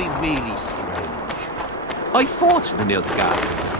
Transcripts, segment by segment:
be really strange. I fought the Nilfgaard.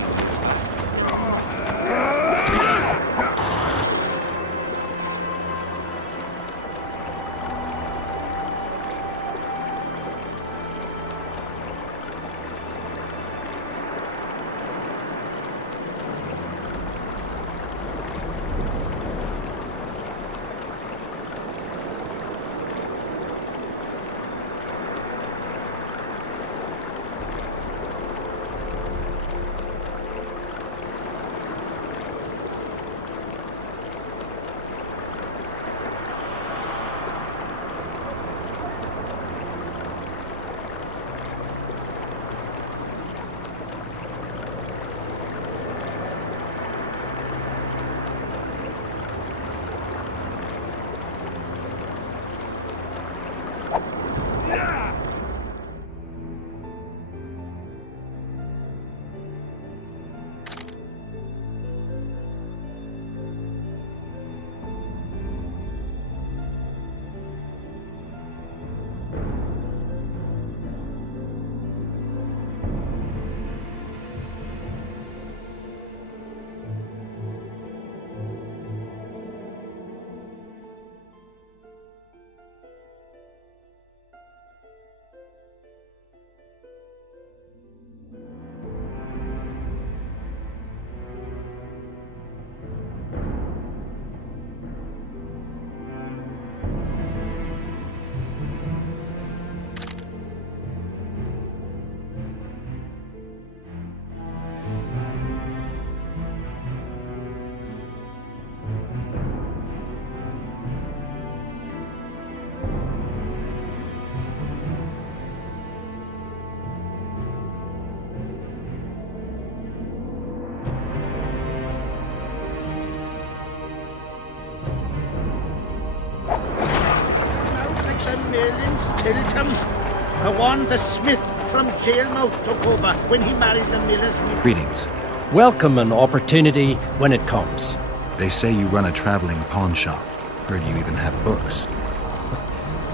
The one the smith from Jailmouth took over when he married the miller's wife. Greetings. Welcome an opportunity when it comes. They say you run a traveling pawn shop. Heard you even have books.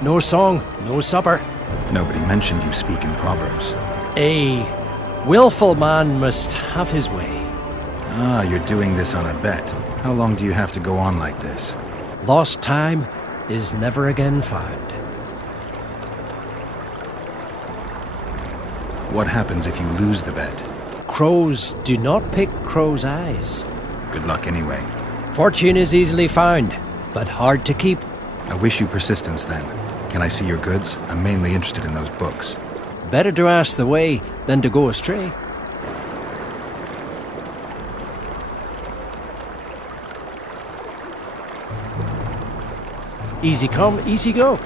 No song, no supper. Nobody mentioned you speak in proverbs. A willful man must have his way. Ah, you're doing this on a bet. How long do you have to go on like this? Lost time is never again found. What happens if you lose the bet? Crows do not pick crows' eyes. Good luck anyway. Fortune is easily found, but hard to keep. I wish you persistence then. Can I see your goods? I'm mainly interested in those books. Better to ask the way than to go astray. Easy come, easy go.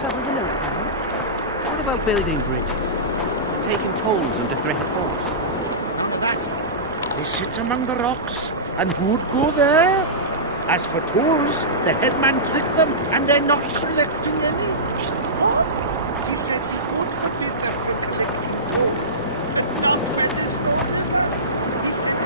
Trouble the locals? What about building bridges? Taking tolls under threat of force? None of that. They sit among the rocks, and who'd go there? As for tools, the headman tricked them, and they're not collecting any. He said he would forbid them from collecting tools, but not when there's no river. He said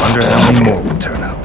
Wonder how many more will turn up.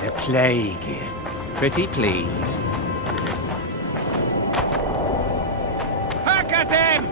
The plague. Pretty please. Hack at him!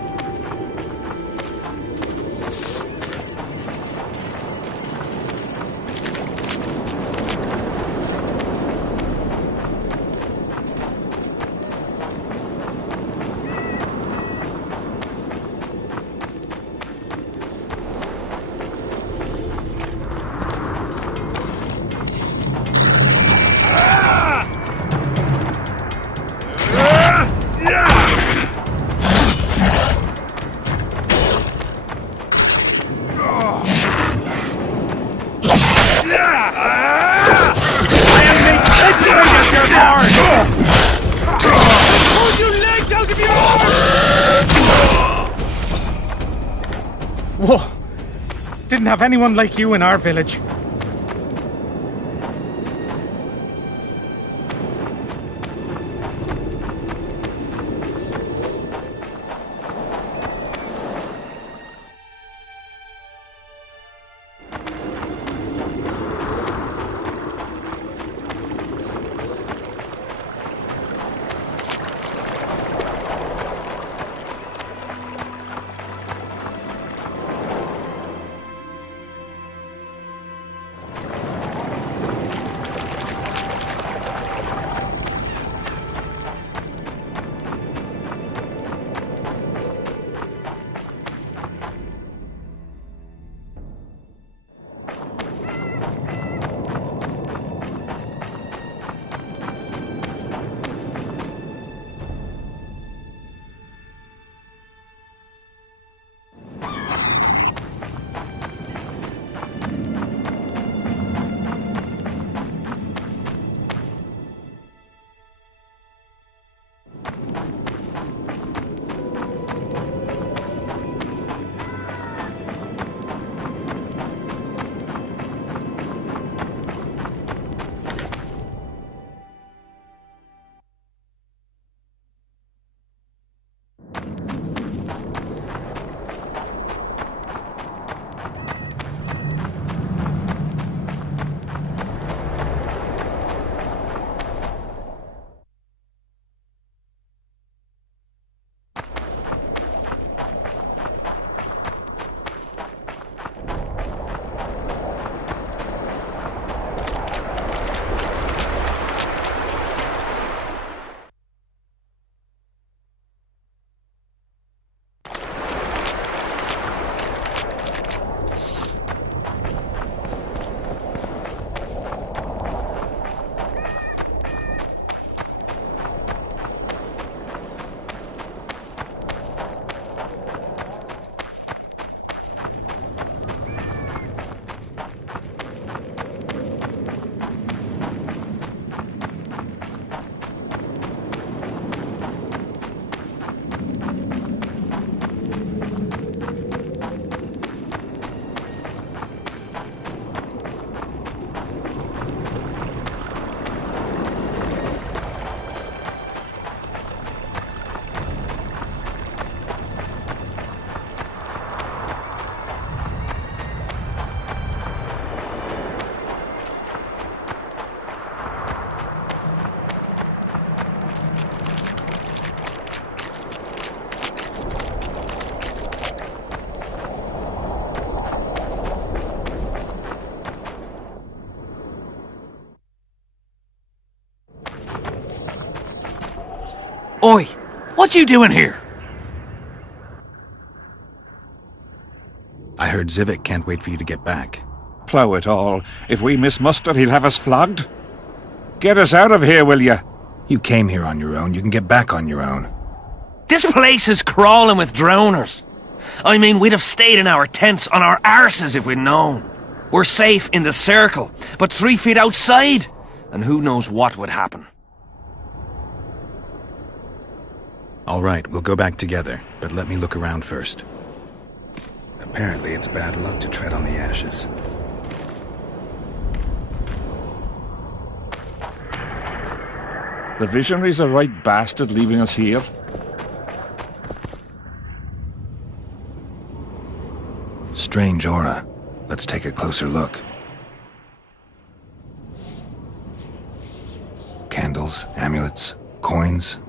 Whoa! Didn't have anyone like you in our village. Oi, what you doing here? I heard Zivik can't wait for you to get back. Plough it all. If we miss muster, he'll have us flogged. Get us out of here, will ya? You came here on your own. You can get back on your own. This place is crawling with drowners. I mean, we'd have stayed in our tents on our arses if we'd known. We're safe in the circle, but 3 feet outside, and who knows what would happen. All right, we'll go back together, but let me look around first. Apparently, it's bad luck to tread on the ashes. The Visionary's a right bastard leaving us here. Strange aura. Let's take a closer look. Candles, amulets, coins.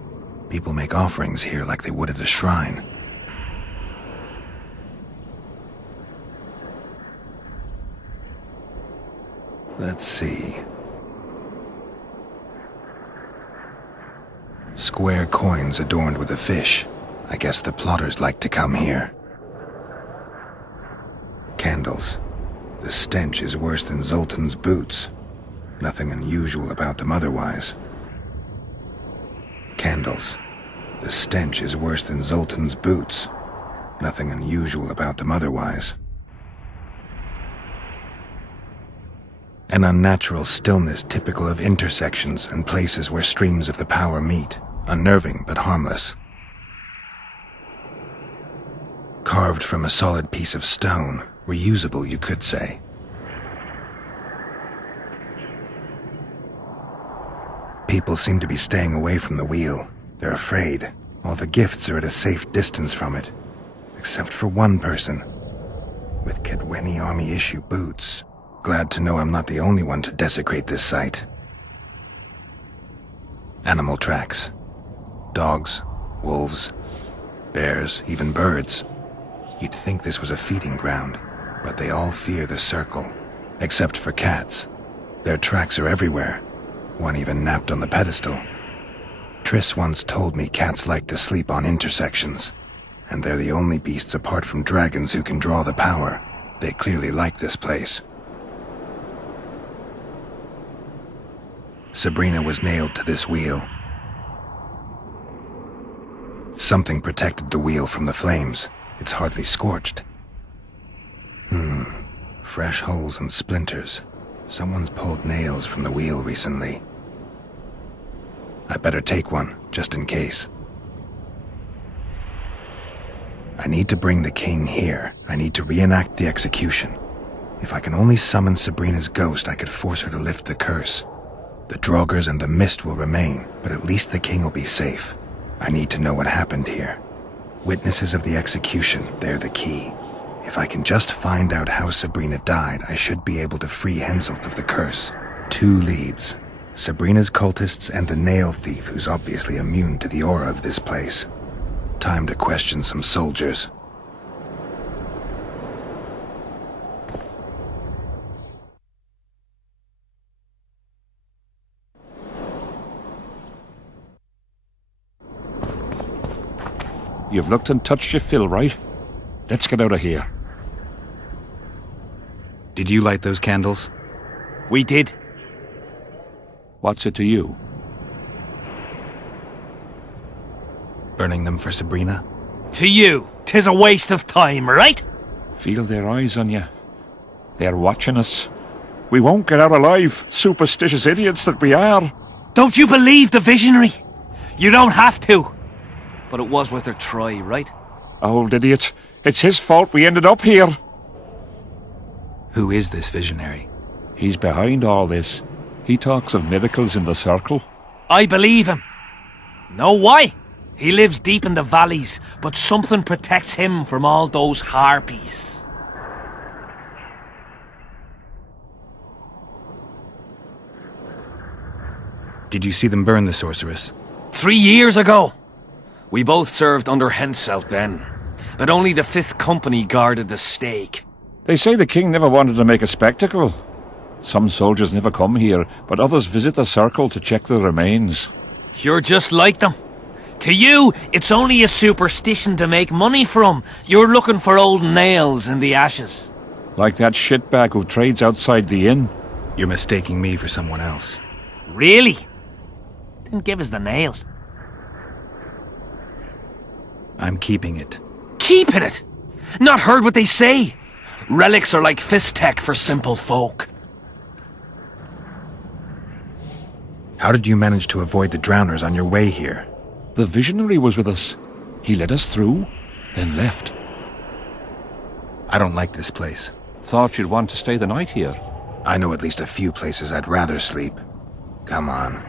People make offerings here like they would at a shrine. Let's see. Square coins adorned with a fish. I guess the plotters like to come here. Candles. The stench is worse than Zoltan's boots. Nothing unusual about them otherwise. Candles. The stench is worse than Zoltan's boots. Nothing unusual about them otherwise. An unnatural stillness typical of intersections and places where streams of the power meet. Unnerving but harmless. Carved from a solid piece of stone. Reusable, you could say. People seem to be staying away from the wheel. They're afraid. All the gifts are at a safe distance from it. Except for one person. With Kedweni Army-issue boots. Glad to know I'm not the only one to desecrate this site. Animal tracks. Dogs, wolves, bears, even birds. You'd think this was a feeding ground, but they all fear the circle. Except for cats. Their tracks are everywhere. One even napped on the pedestal. Triss once told me cats like to sleep on intersections, and they're the only beasts apart from dragons who can draw the power. They clearly like this place. Sabrina was nailed to this wheel. Something protected the wheel from the flames. It's hardly scorched. Fresh holes and splinters. Someone's pulled nails from the wheel recently. I better take one, just in case. I need to bring the king here. I need to reenact the execution. If I can only summon Sabrina's ghost, I could force her to lift the curse. The Draugrs and the mist will remain, but at least the king will be safe. I need to know what happened here. Witnesses of the execution, they're the key. If I can just find out how Sabrina died, I should be able to free Henselt of the curse. 2 leads. Sabrina's cultists and the nail thief who's obviously immune to the aura of this place. Time to question some soldiers. You've looked and touched your fill, right? Let's get out of here. Did you light those candles? We did. What's it to you? Burning them for Sabrina? To you, 'tis a waste of time, right? Feel their eyes on you. They're watching us. We won't get out alive, superstitious idiots that we are. Don't you believe the visionary? You don't have to. But it was worth a try, right? Old idiot. It's his fault we ended up here. Who is this visionary? He's behind all this. He talks of miracles in the circle. I believe him. Know why? He lives deep in the valleys, but something protects him from all those harpies. Did you see them burn the sorceress? 3 years ago. We both served under Henselt then, but only the 5th Company guarded the stake. They say the king never wanted to make a spectacle. Some soldiers never come here, but others visit the circle to check the remains. You're just like them. To you, it's only a superstition to make money from. You're looking for old nails in the ashes. Like that shitbag who trades outside the inn. You're mistaking me for someone else. Really? Then give us the nail. I'm keeping it. Keeping it? Not heard what they say? Relics are like fist tech for simple folk. How did you manage to avoid the drowners on your way here? The visionary was with us. He led us through, then left. I don't like this place. Thought you'd want to stay the night here. I know at least a few places I'd rather sleep. Come on.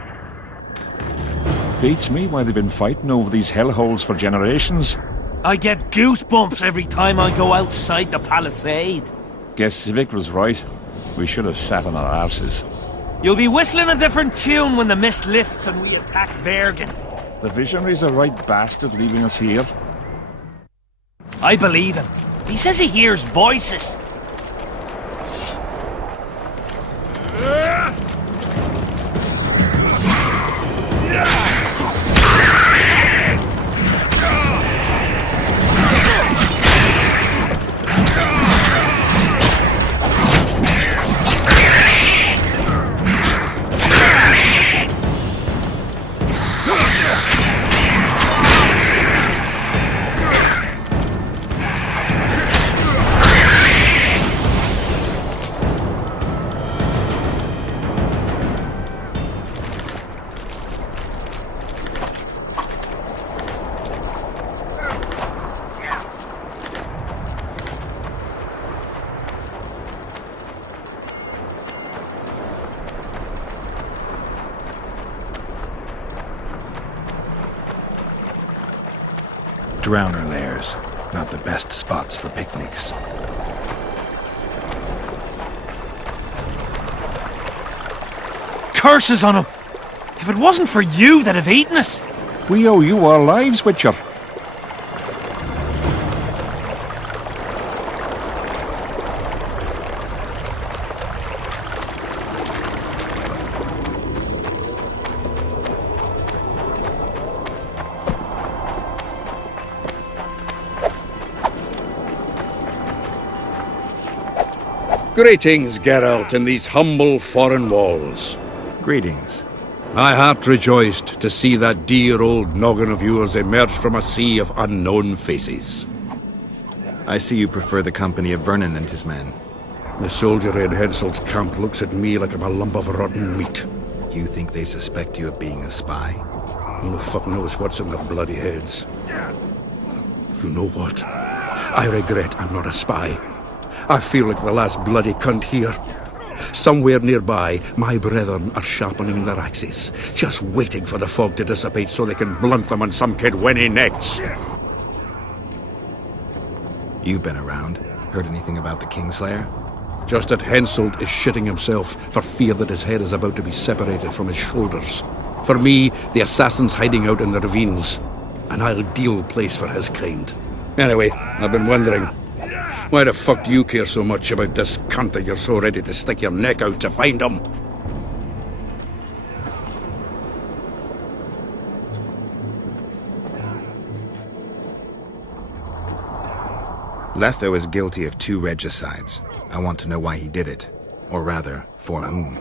Beats me why they've been fighting over these hellholes for generations. I get goosebumps every time I go outside the palisade. Guess Civic was right. We should have sat on our arses. You'll be whistling a different tune when the mist lifts and we attack Vergen. The visionary's a right bastard leaving us here. I believe him. He says he hears voices. Drowner lairs. Not the best spots for picnics. Curses on him! If it wasn't for you, they'd have eaten us. We owe you our lives, Witcher. Greetings, Geralt, in these humble foreign walls. Greetings. My heart rejoiced to see that dear old noggin of yours emerge from a sea of unknown faces. I see you prefer the company of Vernon and his men. The soldiery in Hensel's camp looks at me like I'm a lump of rotten meat. You think they suspect you of being a spy? Who the fuck knows what's in their bloody heads? You know what? I regret I'm not a spy. I feel like the last bloody cunt here. Somewhere nearby, my brethren are sharpening their axes, just waiting for the fog to dissipate so they can blunt them on some kid when he necks. You've been around. Heard anything about the Kingslayer? Just that Henselt is shitting himself for fear that his head is about to be separated from his shoulders. For me, the assassin's hiding out in the ravines. An ideal place for his kind. Anyway, I've been wondering, why the fuck do you care so much about this cunt that you're so ready to stick your neck out to find him? Letho is guilty of 2 regicides. I want to know why he did it. Or rather, for whom.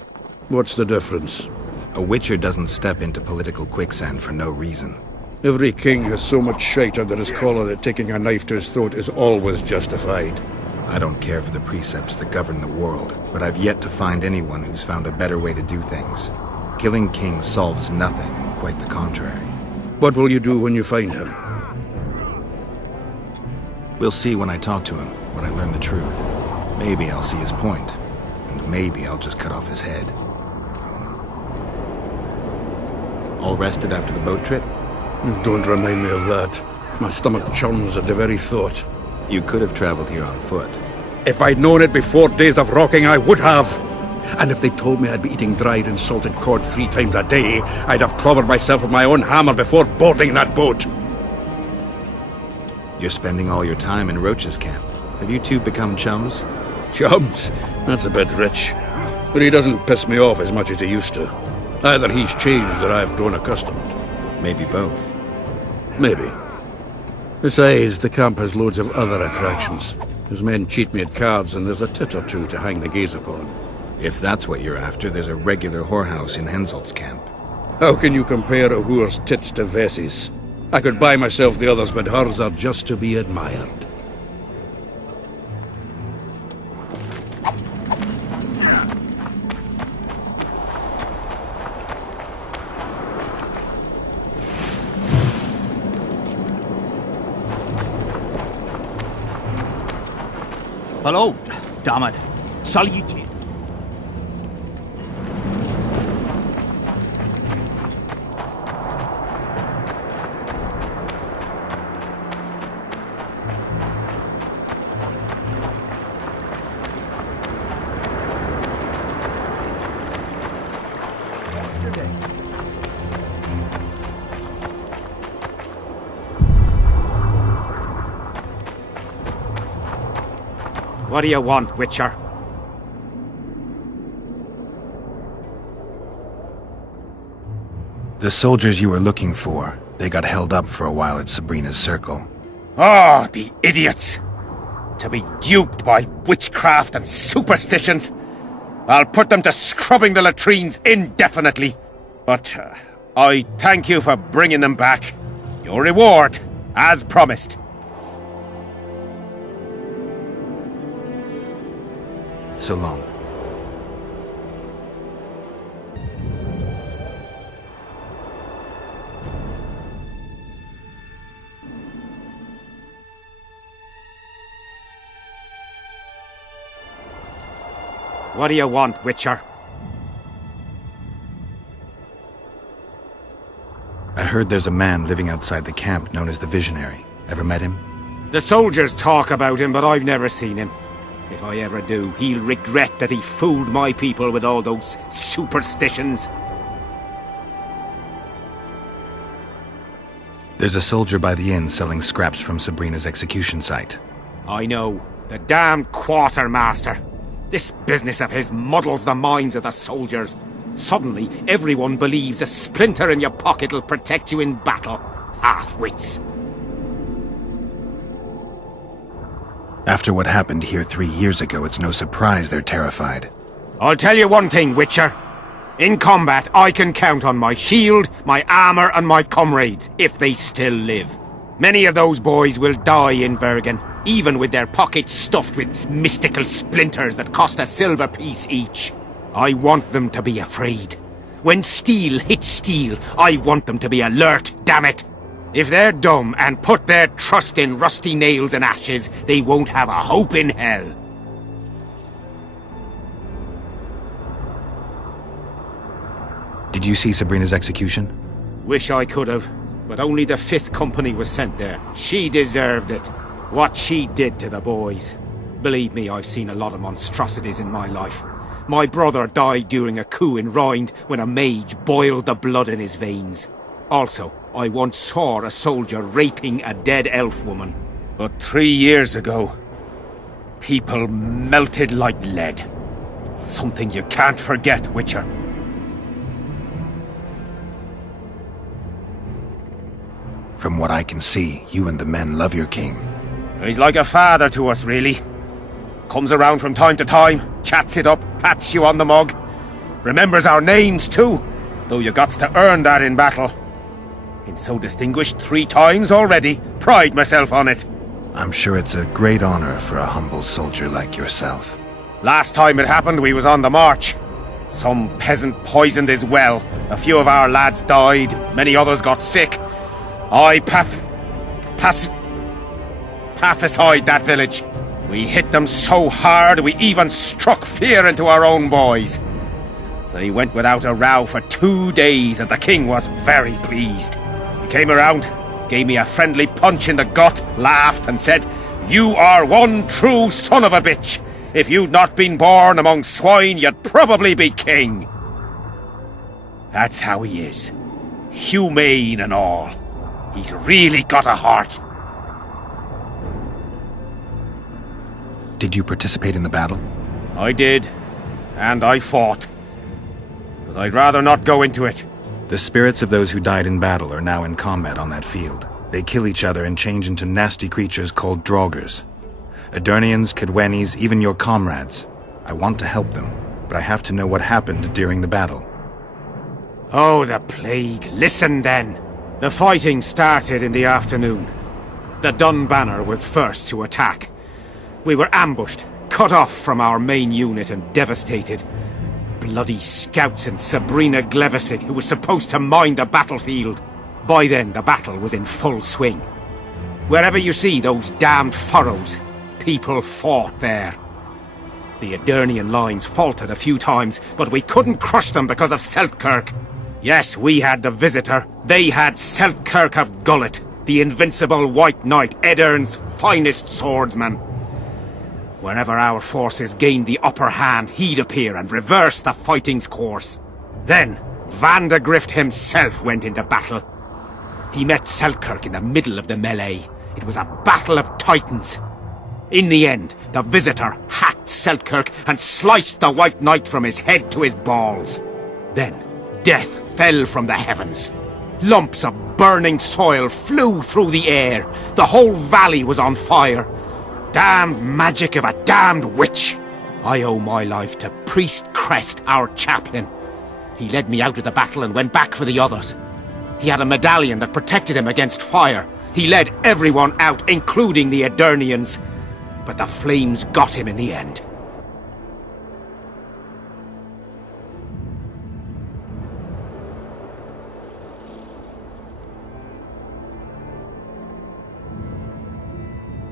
What's the difference? A witcher doesn't step into political quicksand for no reason. Every king has so much shite under his collar that taking a knife to his throat is always justified. I don't care for the precepts that govern the world, but I've yet to find anyone who's found a better way to do things. Killing kings solves nothing, quite the contrary. What will you do when you find him? We'll see when I talk to him, when I learn the truth. Maybe I'll see his point, and maybe I'll just cut off his head. All rested after the boat trip? Don't remind me of that. My stomach churns at the very thought. You could have traveled here on foot. If I'd known it before days of rocking, I would have. And if they told me I'd be eating dried and salted cod 3 times a day, I'd have clobbered myself with my own hammer before boarding that boat. You're spending all your time in Roach's camp. Have you two become chums? Chums? That's a bit rich. But he doesn't piss me off as much as he used to. Either he's changed or I've grown accustomed. Maybe both. Maybe. Besides, the camp has loads of other attractions. His men cheat me at cards, and there's a tit or two to hang the gaze upon. If that's what you're after, there's a regular whorehouse in Henselt's camp. How can you compare a whore's tits to Vessi's? I could buy myself the others, but hers are just to be admired. Hello, damn it. Salutation. What do you want, Witcher? The soldiers you were looking for, they got held up for a while at Sabrina's circle. Oh, the idiots! To be duped by witchcraft and superstitions. I'll put them to scrubbing the latrines indefinitely. But I thank you for bringing them back. Your reward, as promised. So long. What do you want, Witcher? I heard there's a man living outside the camp known as the Visionary. Ever met him? The soldiers talk about him, but I've never seen him. If I ever do, he'll regret that he fooled my people with all those superstitions. There's a soldier by the inn selling scraps from Sabrina's execution site. I know. The damned quartermaster. This business of his muddles the minds of the soldiers. Suddenly, everyone believes a splinter in your pocket'll protect you in battle. Half-wits. After what happened here 3 years ago, it's no surprise they're terrified. I'll tell you one thing, Witcher. In combat, I can count on my shield, my armor, and my comrades, if they still live. Many of those boys will die in Vergen, even with their pockets stuffed with mystical splinters that cost a silver piece each. I want them to be afraid. When steel hits steel, I want them to be alert, damn it! If they're dumb and put their trust in rusty nails and ashes, they won't have a hope in hell. Did you see Sabrina's execution? Wish I could have, but only the 5th Company was sent there. She deserved it. What she did to the boys. Believe me, I've seen a lot of monstrosities in my life. My brother died during a coup in Rhind when a mage boiled the blood in his veins. Also, I once saw a soldier raping a dead elf woman. But 3 years ago, people melted like lead. Something you can't forget, Witcher. From what I can see, you and the men love your king. He's like a father to us, really. Comes around from time to time, chats it up, pats you on the mug. Remembers our names, too, though you gots to earn that in battle. Been so distinguished 3 times already. Pride myself on it. I'm sure it's a great honor for a humble soldier like yourself. Last time it happened, we was on the march. Some peasant poisoned his well. A few of our lads died, many others got sick. I pacified that village. We hit them so hard, we even struck fear into our own boys. They went without a row for 2 days, and the king was very pleased. He came around, gave me a friendly punch in the gut, laughed, and said, "You are one true son of a bitch. If you'd not been born among swine, you'd probably be king." That's how he is. Humane and all. He's really got a heart. Did you participate in the battle? I did, and I fought. But I'd rather not go into it. The spirits of those who died in battle are now in combat on that field. They kill each other and change into nasty creatures called Draugrs. Edirnians, Kedwenis, even your comrades. I want to help them, but I have to know what happened during the battle. Oh, the plague. Listen then. The fighting started in the afternoon. The Dun Banner was first to attack. We were ambushed, cut off from our main unit and devastated. Bloody scouts and Sabrina Glevissig, who was supposed to mind the battlefield. By then, the battle was in full swing. Wherever you see those damned furrows, people fought there. The Edirnian lines faltered a few times, but we couldn't crush them because of Seltkirk. Yes, we had the Visitor. They had Seltkirk of Gullet, the invincible White Knight, Edirn's finest swordsman. Wherever our forces gained the upper hand, he'd appear and reverse the fighting's course. Then, Vandegrift himself went into battle. He met Seltkirk in the middle of the melee. It was a battle of titans. In the end, the Visitor hacked Seltkirk and sliced the White Knight from his head to his balls. Then, death fell from the heavens. Lumps of burning soil flew through the air. The whole valley was on fire. Damned magic of a damned witch. I owe my life to Priest Crest, our chaplain. He led me out of the battle and went back for the others. He had a medallion that protected him against fire. He led everyone out, including the Edirnians. But the flames got him in the end.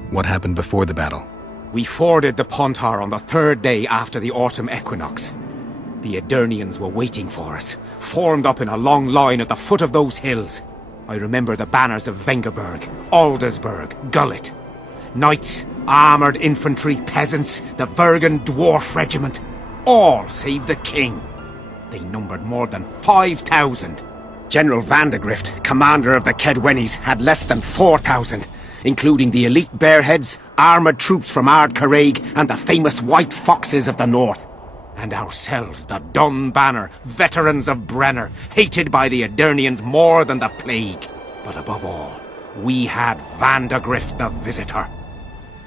What happened before the battle? We forded the Pontar on the third day after the autumn equinox. The Edirnians were waiting for us, formed up in a long line at the foot of those hills. I remember the banners of Vengerberg, Aldersburg, Gullet. Knights, armoured infantry, peasants, the Vergen Dwarf Regiment. All save the king. They numbered more than 5,000. General Vandegrift, commander of the Kedwenis, had less than 4,000, including the elite Bearheads, armoured troops from Ard Caraig, and the famous White Foxes of the north. And ourselves, the Dun Banner, veterans of Brenner, hated by the Edirnians more than the plague. But above all, we had Vandegrift the Visitor.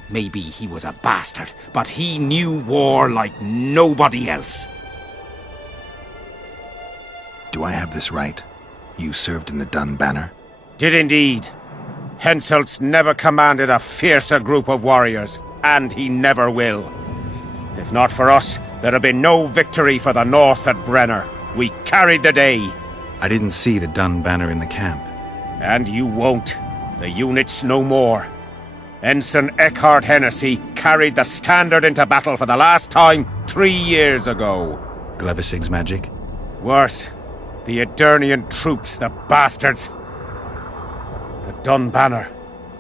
Maybe he was a bastard, but he knew war like nobody else. Do I have this right? You served in the Dun Banner? Did indeed. Henselt's never commanded a fiercer group of warriors, and he never will. If not for us, there'd have been no victory for the North at Brenner. We carried the day. I didn't see the Dun Banner in the camp. And you won't. The unit's no more. Ensign Eckhart Hennessy carried the standard into battle for the last time 3 years ago. Glevissig's magic? Worse. The Edirnian troops, the bastards. The Dun Banner,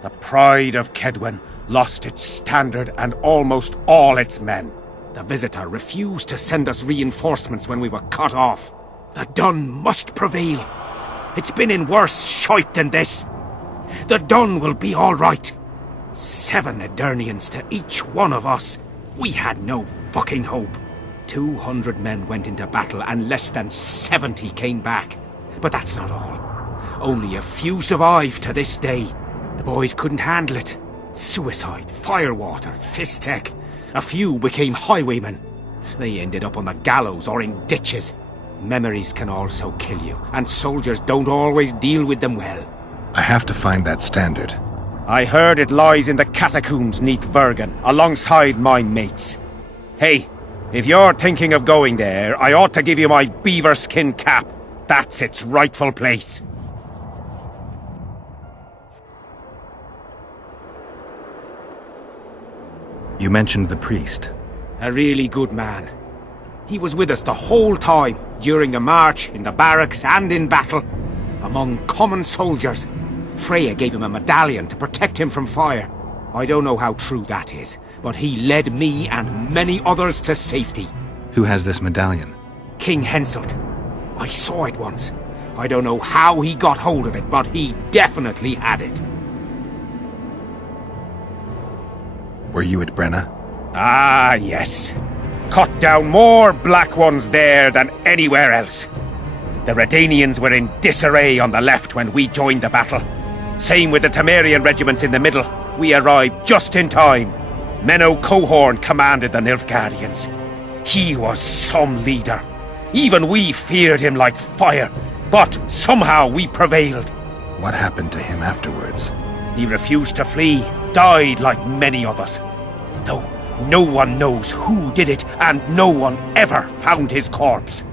the pride of Kedwen, lost its standard and almost all its men. The Visitor refused to send us reinforcements when we were cut off. The Dun must prevail. It's been in worse shite than this. The Dun will be all right. 7 Edirnians to each one of us. We had no fucking hope. 200 men went into battle and less than 70 came back. But that's not all. Only a few survived to this day. The boys couldn't handle it. Suicide, firewater, fistek. A few became highwaymen. They ended up on the gallows or in ditches. Memories can also kill you, and soldiers don't always deal with them well. I have to find that standard. I heard it lies in the catacombs neath Vergen, alongside my mates. Hey, if you're thinking of going there, I ought to give you my beaver skin cap. That's its rightful place. You mentioned the priest. A really good man. He was with us the whole time, during the march, in the barracks, and in battle. Among common soldiers. Freya gave him a medallion to protect him from fire. I don't know how true that is, but he led me and many others to safety. Who has this medallion? King Henselt. I saw it once. I don't know how he got hold of it, but he definitely had it. Were you at Brenna? Ah, yes. Cut down more Black Ones there than anywhere else. The Redanians were in disarray on the left when we joined the battle. Same with the Temerian regiments in the middle. We arrived just in time. Menno Cohorn commanded the Nilfgaardians. He was some leader. Even we feared him like fire, but somehow we prevailed. What happened to him afterwards? He refused to flee, died like many others. Though no one knows who did it, and no one ever found his corpse.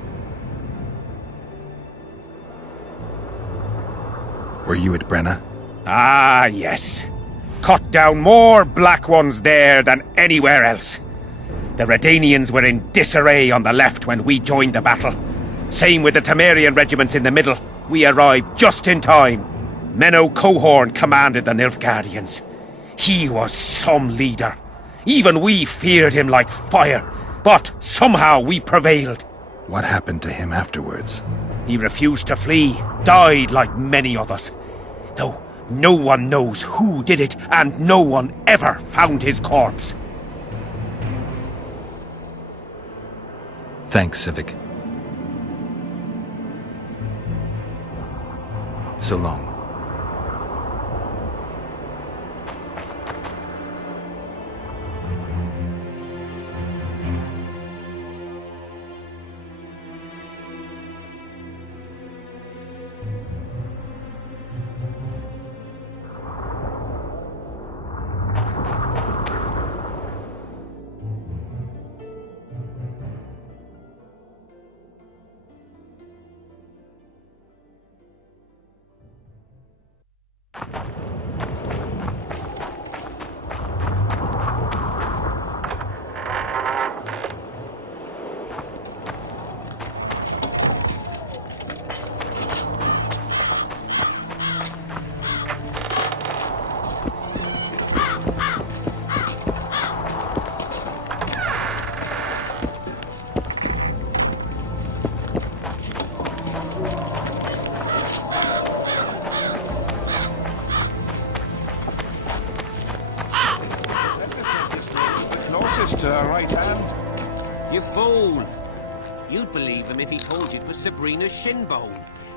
Were you at Brenna? Ah, yes. Cut down more Black Ones there than anywhere else. The Redanians were in disarray on the left when we joined the battle. Same with the Temerian regiments in the middle. We arrived just in time. Menno Cohorn commanded the Nilfgaardians. He was some leader. Even we feared him like fire, but somehow we prevailed. What happened to him afterwards? He refused to flee, died like many others. Though no one knows who did it, and no one ever found his corpse. Thanks, Civic. So long. Closest to our right hand. You fool! You'd believe him if he told you it was Sabrina's shin bone.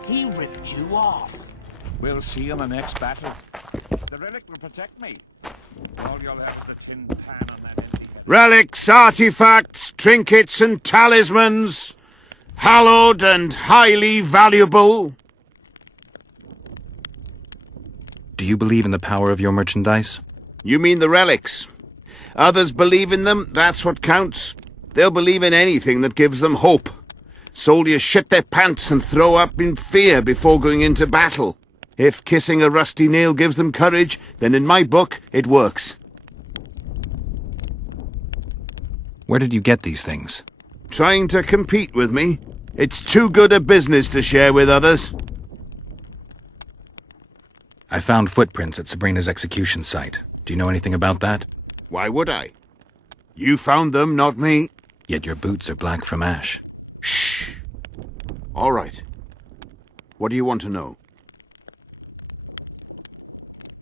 He ripped you off. We'll see in the next battle. The relic will protect me. All you'll have is a tin pan on that empty head. Relics, artifacts, trinkets, and talismans. Hallowed and highly valuable. Do you believe in the power of your merchandise? You mean the relics? Others believe in them, that's what counts. They'll believe in anything that gives them hope. Soldiers shit their pants and throw up in fear before going into battle. If kissing a rusty nail gives them courage, then in my book, it works. Where did you get these things? Trying to compete with me? It's too good a business to share with others. I found footprints at Sabrina's execution site. Do you know anything about that? Why would I? You found them, not me. Yet your boots are black from ash. Shh. All right. What do you want to know?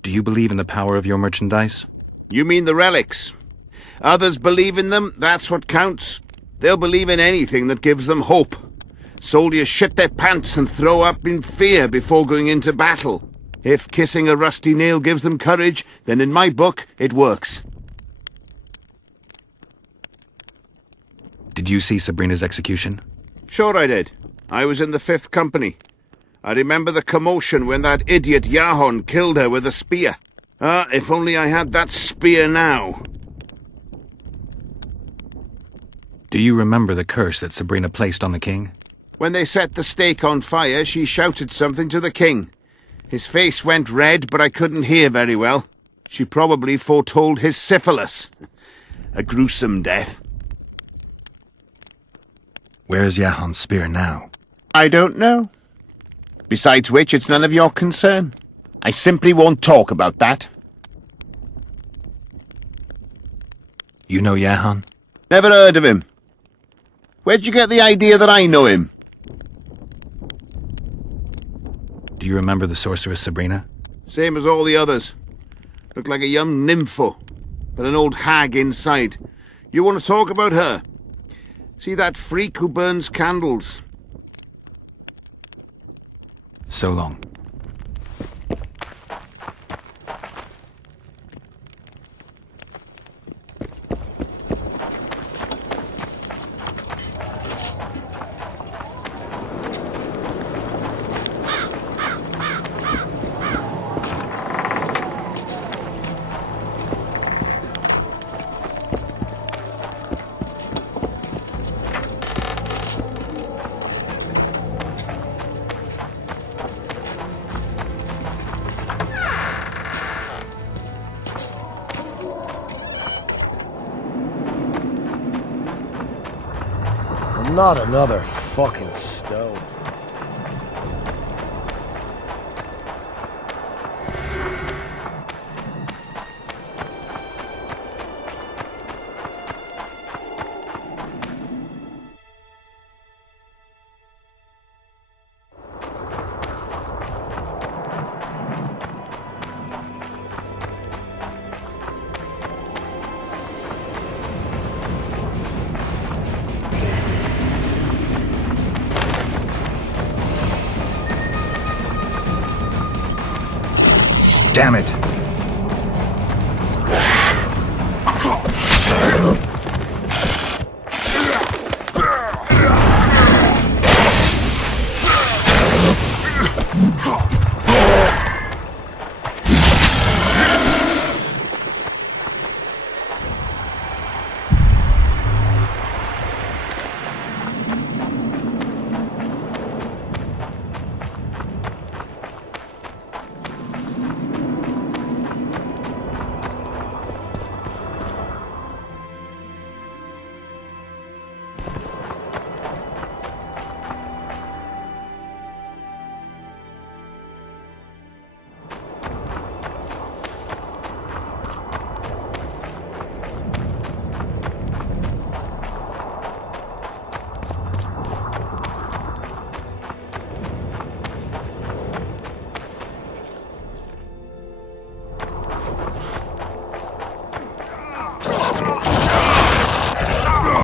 Do you believe in the power of your merchandise? You mean the relics? Others believe in them, that's what counts. They'll believe in anything that gives them hope. Soldiers shit their pants and throw up in fear before going into battle. If kissing a rusty nail gives them courage, then in my book, it works. Did you see Sabrina's execution? Sure I did. I was in the 5th Company. I remember the commotion when that idiot Yahon killed her with a spear. If only I had that spear now. Do you remember the curse that Sabrina placed on the king? When they set the stake on fire, she shouted something to the king. His face went red, but I couldn't hear very well. She probably foretold his syphilis. A gruesome death. Where is Yahon's spear now? I don't know. Besides which, it's none of your concern. I simply won't talk about that. You know Yahon? Never heard of him. Where'd you get the idea that I know him? Do you remember the sorceress Sabrina? Same as all the others. Looked like a young nympho, but an old hag inside. You want to talk about her? See that freak who burns candles? So long. Not another fucking stone. Damn it!